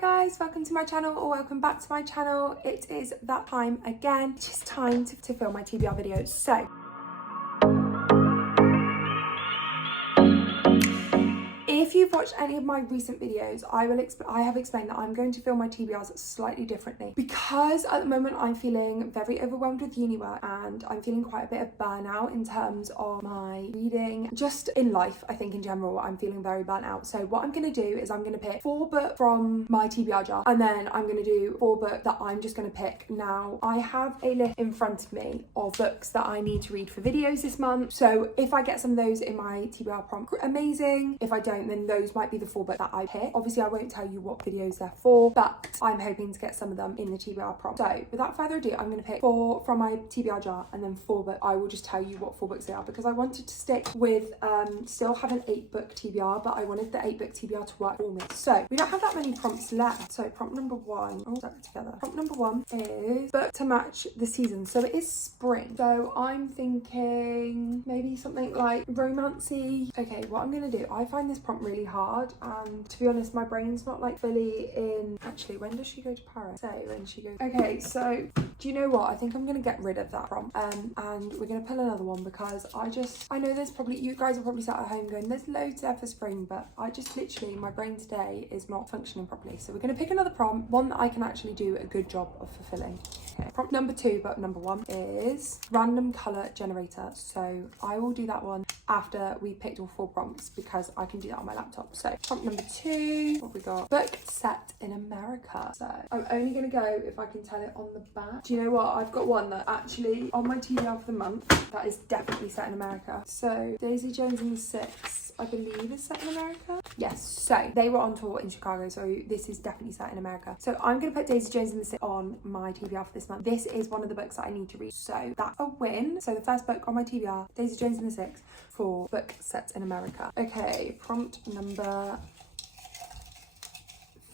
guys, welcome to my channel or welcome back to my channel. It is that time again. It's just time to film my TBR videos. So if you've watched any of my recent videos, I have explained that I'm going to film my TBRs slightly differently because at the moment I'm feeling very overwhelmed with uni work and I'm feeling quite a bit of burnout in terms of my reading, just in life. I think in general I'm feeling very burnt out. So what I'm going to do is I'm going to pick 4 books from my TBR jar and then I'm going to do 4 books that I'm just going to pick. Now I have a list in front of me of books that I need to read for videos this month. So if I get some of those in my TBR prompt, amazing. If I don't, then those might be the 4 books that I pick. Obviously I won't tell you what videos they're for, but I'm hoping to get some of them in the TBR prompt. So without further ado, I'm going to pick 4 from my TBR jar and then 4 books. I will just tell you what 4 books they are because I wanted to stick with still have an 8-book TBR, but I wanted the 8-book TBR to work for me. So we don't have that many prompts left. So prompt number 1, oh, that together. Prompt number 1 is book to match the season. So it is spring. So I'm thinking maybe something like romancy. Okay, what I'm going to do, I find this prompt really hard and to be honest my brain's not like fully in. Actually, when does she go to Paris? Say when she goes. Okay, so do you know what, I think I'm gonna get rid of that prompt and we're gonna pull another one because I know there's probably, you guys are probably sat at home going there's loads there for spring, but I just literally, my brain today is not functioning properly. So we're gonna pick another prompt, one that I can actually do a good job of fulfilling. Okay, prompt number 2 but number 1 is random color generator. So I will do that one after we picked all 4 prompts because I can do that on my laptop. So prompt number 2, what we got? Book set in America. So I'm only gonna go if I can tell it on the back. Do you know what? I've got one that actually on my TBR for the month that is definitely set in America. So Daisy Jones and the Six, I believe is set in America. Yes, so they were on tour in Chicago, so this is definitely set in America. So I'm gonna put Daisy Jones and the Six on my TBR for this month. This is one of the books that I need to read, so that's a win. So the first book on my TBR, Daisy Jones and the Six, for book set in America. Okay, prompt number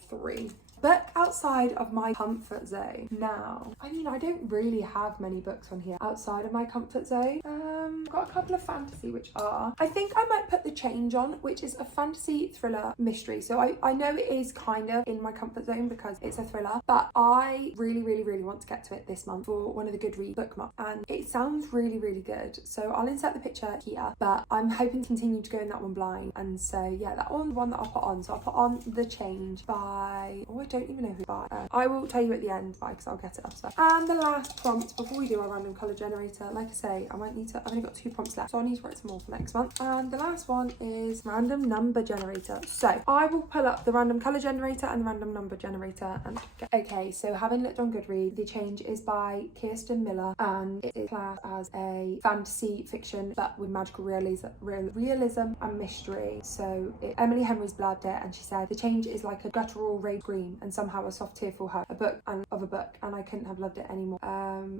3. Book outside of my comfort zone. Now, I mean, I don't really have many books on here outside of my comfort zone. I've got a couple of fantasy, which are, I think I might put The Change on, which is a fantasy thriller mystery. So I know it is kind of in my comfort zone because it's a thriller, but I really want to get to it this month for one of the Goodreads bookmarks, and it sounds really good. So I'll insert the picture here, but I'm hoping to continue to go in that one blind. And so yeah, that one that I'll put on. So I'll put on The Change by, oh, I don't even know who by. I will tell you at the end by because I'll get it up. So. And the last prompt before we do our random colour generator, like I say, I've only got 2 prompts left, so I need to write some more for next month. And the last one is random number generator. So I will pull up the random colour generator and the random number generator and okay, so having looked on Goodreads, The Change is by Kirsten Miller and it is classed as a fantasy fiction but with magical realism and mystery. So Emily Henry's blabbed it and she said The Change is like a guttural rage scream and somehow a soft tearful hug, a book and I couldn't have loved it anymore.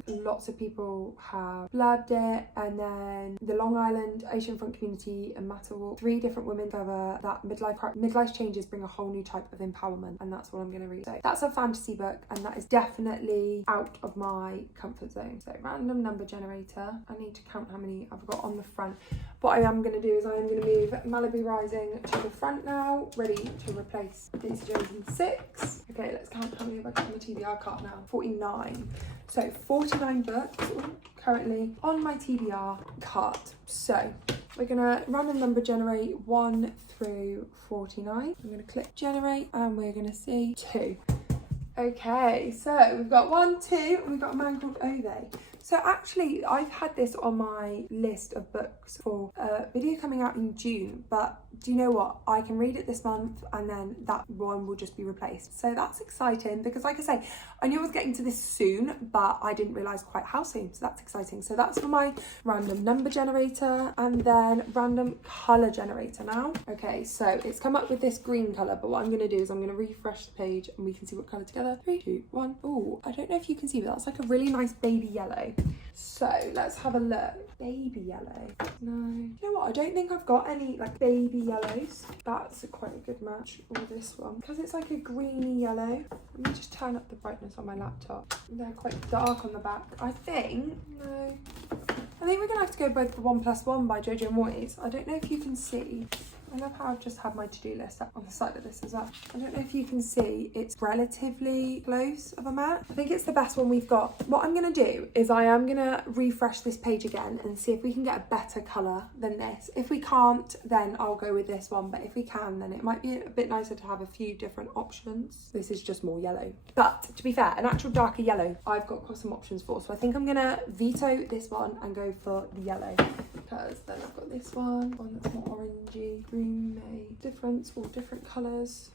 Lots of people have blabbed it, and then the Long Island oceanfront community and Matterhorn, 3 different women cover that midlife changes bring a whole new type of empowerment, and that's what I'm going to read. So that's a fantasy book and that is definitely out of my comfort zone. So random number generator, I need to count how many I've got on the front. What I am going to do is I am going to move Malibu Rising to the front now, ready to replace Daisy Jones and 6. Okay, let's count how many have I got on the TBR cart now. 49. So 49 books currently on my TBR cart. So we're gonna random number generate 1 through 49. I'm gonna click generate and we're gonna see 2. Okay, so we've got 1, 2, and we've got a man called Ove. So actually, I've had this on my list of books for a video coming out in June, but do you know what? I can read it this month and then that one will just be replaced. So that's exciting because like I say, I knew I was getting to this soon, but I didn't realise quite how soon, so that's exciting. So that's for my random number generator and then random colour generator now. Okay, so it's come up with this green colour, but what I'm going to do is I'm going to refresh the page and we can see what colour together. 3, 2, 1. Oh, I don't know if you can see, but that's like a really nice baby yellow. So let's have a look. Baby yellow. No. You know what? I don't think I've got any like baby yellows. That's quite a good match. Or this one. Because it's like a greeny yellow. Let me just turn up the brightness on my laptop. They're quite dark on the back. I think. No. I think we're going to have to go both for 1+1 by Jojo Moyes. I don't know if you can see. I love how I've just had my to-do list up on the side of this as well. I don't know if you can see, it's relatively close of a matte. I think it's the best one we've got. What I'm going to do is I am going to refresh this page again and see if we can get a better colour than this. If we can't, then I'll go with this one, but if we can, then it might be a bit nicer to have a few different options. This is just more yellow. But to be fair, an actual darker yellow I've got some options for, so I think I'm going to veto this one and go for the yellow, because then I've got this one that's more orangey, roommate, difference, all different colours.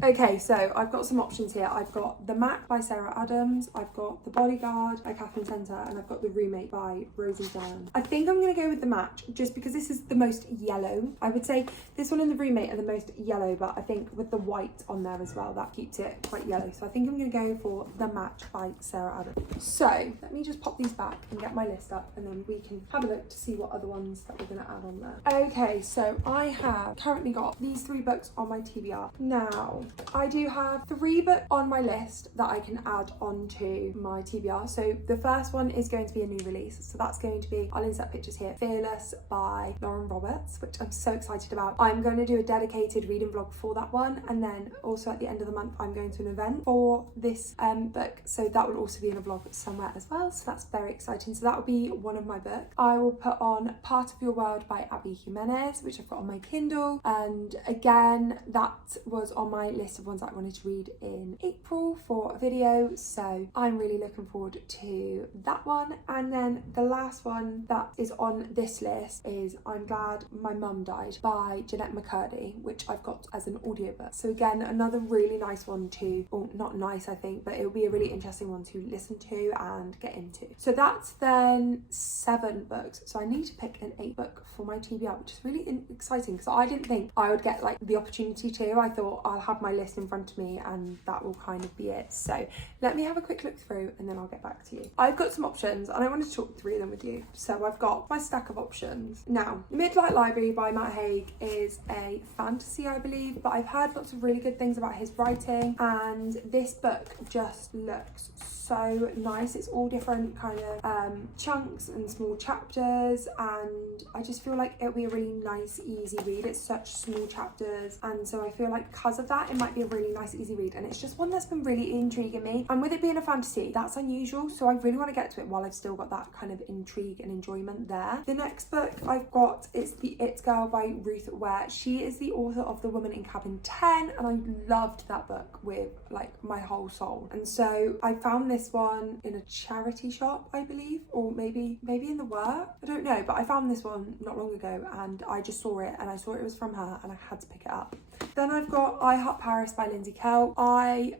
Okay, so I've got some options here. I've got The Mac by Sarah Adams, I've got The Bodyguard by Catherine Center, and I've got The Roommate by Rosie Dunn. I think I'm going to go with The Match, just because this is the most yellow. I would say this one and The Roommate are the most yellow, but I think with the white on there as well, that keeps it quite yellow. So I think I'm going to go for The Match by Sarah Adams. So let me just pop these back and get my list up, and then we can have a look to see what other ones that we're going to add on there. Okay, so I have currently got these 3 books on my TBR. Now, I do have 3 books on my list that I can add onto my TBR. So the first one is going to be a new release. So that's going to be, I'll insert pictures here, Fearless by Lauren Roberts, which I'm so excited about. I'm going to do a dedicated reading vlog for that one. And then also at the end of the month, I'm going to an event for this book. So that will also be in a vlog somewhere as well. So that's very exciting. So that will be one of my books. I will put on Part of Your World by Abby Jimenez, which I've got on my Kindle. And again, that was on my list of ones that I wanted to read in April for a video, so I'm really looking forward to that one. And then the last one that is on this list is I'm Glad My Mum Died by Jeanette McCurdy, which I've got as an audiobook. So again, another really nice one to, or not nice I think, but it'll be a really interesting one to listen to and get into. So that's then 7 books. So I need to pick an 8th book for my TBR, which is really exciting because I didn't think I would get like the opportunity to. I thought I'll have my list in front of me and that will kind of be it. So let me have a quick look through and then I'll get back to you. I've got some options and I want to talk through them with you. So I've got my stack of options. Now, Midnight Library by Matt Haig is a fantasy, I believe, but I've heard lots of really good things about his writing, and this book just looks so nice. It's all different kind of chunks and small chapters, and I just feel like it'll be a really nice easy read. It's such small chapters, and so I feel like because of that it might be a really nice easy read, and it's just one that's been really intriguing me. And with it being a fantasy, that's unusual, so I really want to get to it while I've still got that kind of intrigue and enjoyment there. The next book I've got is The It Girl by Ruth Ware. She is the author of The Woman in Cabin 10, and I loved that book with like my whole soul. And so I found this one in a charity shop, I believe, or maybe in the work, I don't know, but I found this one not long ago and I just saw it and I saw it was from her and I had to pick it up. Then I've got I Heart Paris by Lindsay Kelp. I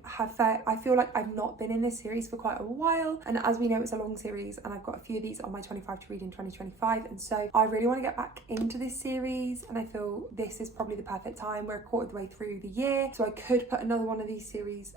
feel like I've not been in this series for quite a while, and as we know, it's a long series, and I've got a few of these on my 25 to read in 2025, and so I really want to get back into this series, and I feel this is probably the perfect time. We're a quarter of the way through the year, so I could put another one of these series,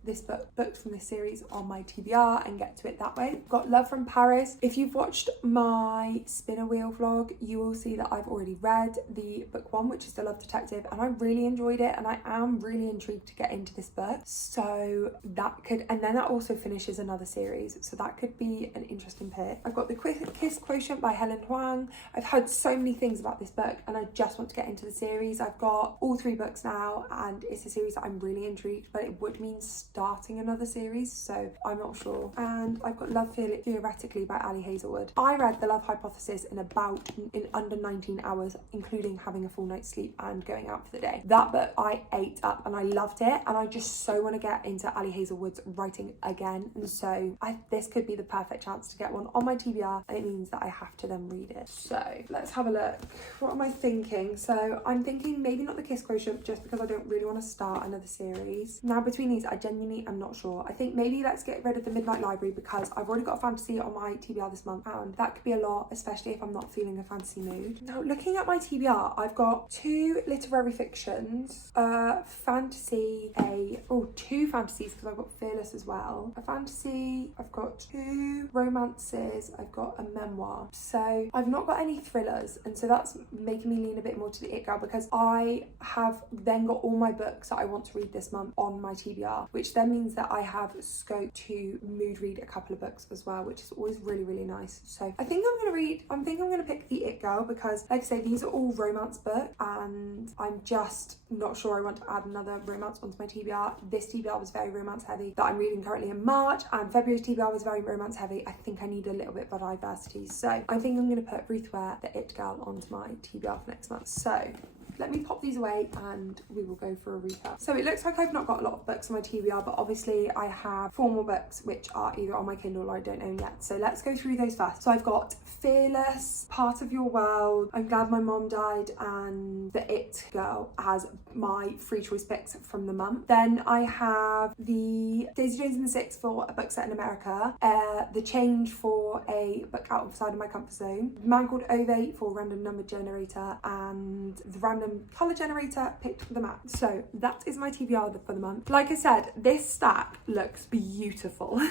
books from this series on my TBR and get to it that way. Got Love from Paris. If you've watched my spinner wheel vlog, you will see that I've already read the book 1, which is The Love Detective, and I really enjoyed it, and I am really intrigued to get into this book. So that could, and then that also finishes another series, so that could be an interesting pick. I've got The Kiss Quotient by Helen Huang. I've heard so many things about this book and I just want to get into the series. I've got all 3 books now and it's a series that I'm really intrigued, but it would mean starting another series, so I'm not sure. And I've got Love Theoretically by Ali Hazelwood. I read The Love Hypothesis in under 19 hours, including having a full night's sleep and going out for the day. That book I ate up and I loved it, and I just so want to get into Ali Hazelwood's writing again, and so this could be the perfect chance to get one on my TBR, and it means that I have to then read it. So let's have a look. What am I thinking? So I'm thinking maybe not The Kiss Quotient, just because I don't really want to start another series. Now between these, I genuinely am not sure. I think maybe let's get rid of The Midnight Library, because I've already got a fantasy on my TBR this month, and that could be a lot, especially if I'm not feeling a fantasy mood. Now looking at my TBR, I've got 2 literary fictions, fantasy, a two fantasies because I've got Fearless as well. A fantasy, I've got 2 romances, I've got a memoir. So I've not got any thrillers, and so that's making me lean a bit more to the It Girl because I have then got all my books that I want to read this month on my TBR, which then means that I have scope to mood read a couple of books as well, which is always really, really nice. So I think I'm gonna pick the It Girl because, like I say, these are all romance books and I'm just not sure I want to add another romance onto my TBR. This TBR was very romance heavy that I'm reading currently in March, and February's TBR was very romance heavy. I think I need a little bit of diversity. So I think I'm going to put Ruth Ware, the It Girl, onto my TBR for next month. So let me pop these away and we will go for a recap. So it looks like I've not got a lot of books on my TBR, but obviously I have 4 more books which are either on my Kindle or I don't own yet. So let's go through those first. So I've got Fearless, Part of Your World, I'm Glad My Mom Died, and The It Girl as my free choice picks from the month. Then I have the Daisy Jones and the Six for a book set in America, The Change for a book outside of my comfort zone, Man Called Ove for Random Number Generator, and the Random Colour Generator picked for the map. So that is my TBR for the month. Like I said, this stack looks beautiful.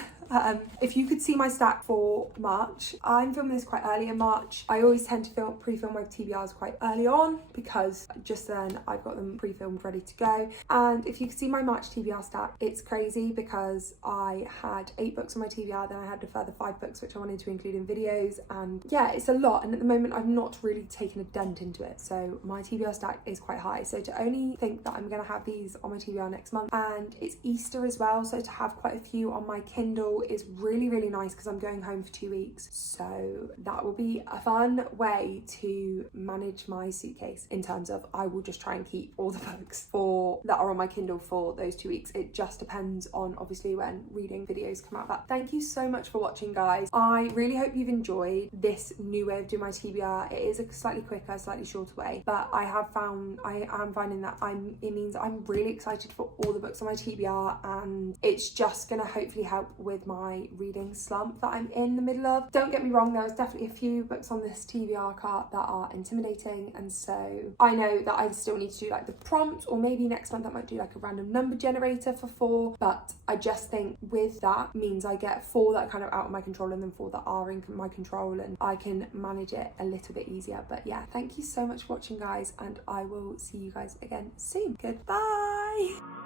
If you could see my stack for March, I'm filming this quite early in March. I always tend to pre-film my TBRs quite early on because just then I've got them pre-filmed ready to go. And if you could see my March TBR stack, it's crazy because I had 8 books on my TBR, then I had a further 5 books which I wanted to include in videos, and yeah, it's a lot, and at the moment I've not really taken a dent into it, so my TBR stack is quite high. So to only think that I'm going to have these on my TBR next month, and it's Easter as well, so to have quite a few on my Kindle is really, really nice because I'm going home for 2 weeks, so that will be a fun way to manage my suitcase in terms of I will just try and keep all the books that are on my Kindle for those 2 weeks. It just depends on obviously when reading videos come out. But thank you so much for watching, guys. I really hope you've enjoyed this new way of doing my TBR. It is a slightly quicker, slightly shorter way, but I am finding that it means I'm really excited for all the books on my TBR, and it's just gonna hopefully help with my reading slump that I'm in the middle of. Don't get me wrong, there's definitely a few books on this TBR cart that are intimidating, and so I know that I still need to do like the prompt, or maybe next month I might do like a random number generator for 4, but I just think with that means I get 4 that are kind of out of my control and then 4 that are in my control, and I can manage it a little bit easier. But yeah, thank you so much for watching, guys, and I will see you guys again soon. Goodbye.